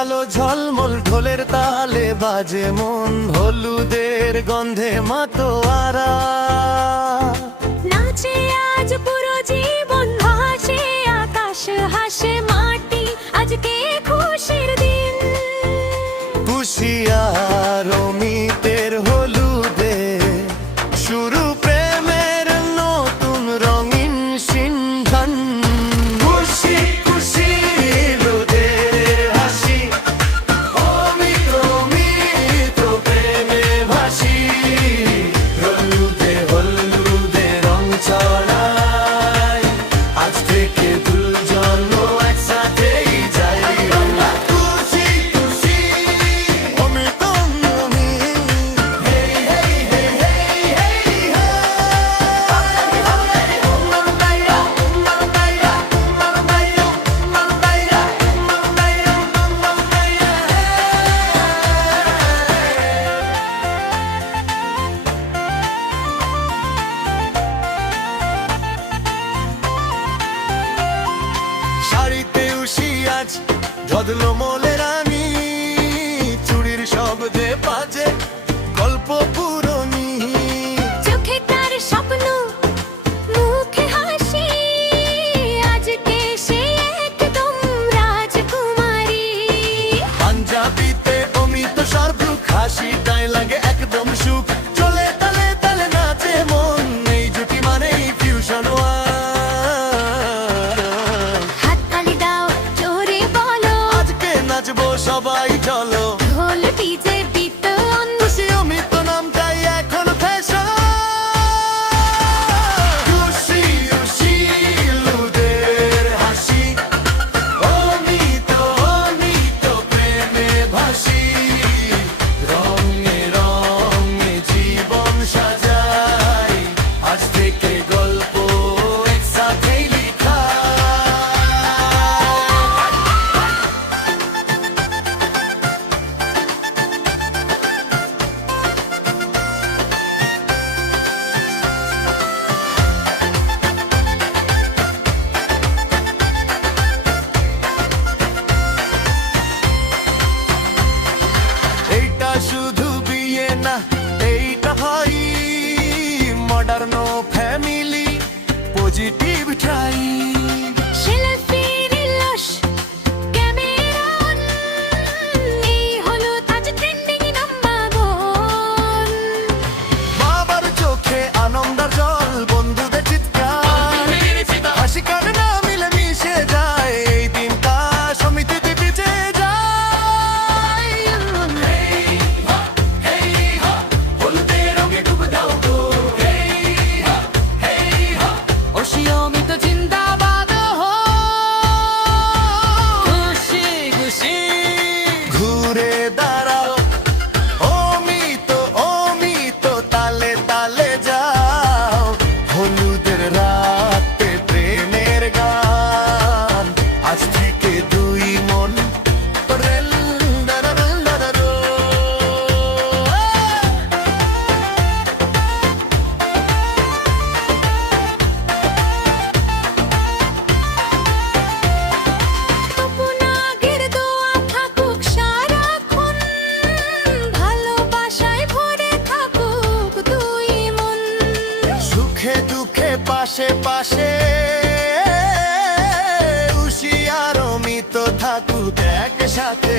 আলো ঝলমল ঢোলের তালে বাজে মন, হলুদের গন্ধে মাতোয়ারা নাচে আজ পুরো জীবন, হাসে আকাশ হাসে মাটি, আজকে খুশির দিন। কুশিয়ার অমিতের হলুদে শুরু প্রেমের নতুন রঙিন সিন্ধন। খুশি খুশি হলুদের হাসি, অমিত অমিত প্রেমে ভাসি। হলুদে হলুদে রং ছড়ায়, আজ থেকে দুজন একসাথেই যাই। খুশি খুশি অমিত অমিত, হেই হেই হেই হেই হেই হে। মারুদাইরা মারুদাইরা মারুদাইরা মারুদাইরা মারুদাইরা মারুদাইরা হে। শাড়িতে উশি আজ ধদলো মোলে রানী, চুড়ির শব্দে বাজে গল্প পুরনি। চোখে তার স্বপ্ন, মুখে হাসি, আজকে সে একদম রাজকুমারী। পাঞ্জাবিতে অমিত শাহরুখ, হাসিটাই লাগে একদম সুখ। চলে তালে তালে নাচে মন, এই জুটি মানেই ফিউশন ওয়ান। হাততালি দাও, জোরে বলো, আজকে নাচবো সবাই চলো। ঢোল ডিজে বিটন, খুশি অমিত নামটাই এখন ফ্যাশন। খুশি খুশি হলুদের হাসি, অমিত অমিত প্রেমে ভাসি। রঙে রঙে জীবন সাজাই, আজ থেকে গল্প একসাথেই লিখা। এইটা শুধু বিয়ে না, এইটা হয় মডার্ন ফ্যামিলি পজিটিভ ট্রাই। শিল্পীর লস, ক্যামেরা অন, এই হলো আজ ট্রেন্ডিং নাম্বার ওয়ান। বাবার চোখে আনন্দের জল, বন্ধুদের চিৎকার, হাসি কানে না মিলে মিশে যায়, এই দিনটা সমিতিতে পিছে যায়। হলুদের রঙে ডুবে দাও গো, খুশি অমিত জিন্দাবাদ হো, খুশি খুশি ঘুরে দাঁড়াও অমিত অমিত তালে তালে যাও। হলুদের রাতে প্রেমের গান, আজ থেকে দুই মন রেল দারারুল দারারু। তপনাগের দোয়া থাকুক সারাক্ষণ, ভালোবাসায় ভরে থাকুক দুই মন। সুখে দুঃখে পাশে পাশে উশি আর অমিত থাকুক একসাথে।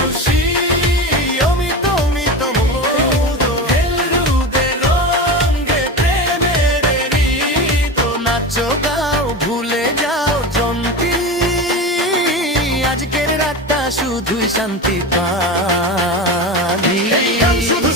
খুশি অমিত অমিত মোদ, হলুদের রঙে প্রেমের রীত। নাচো গাও ভুলে যাও জন্তি, আজকের রাতটা শুধুই শান্তি পানি। শুধু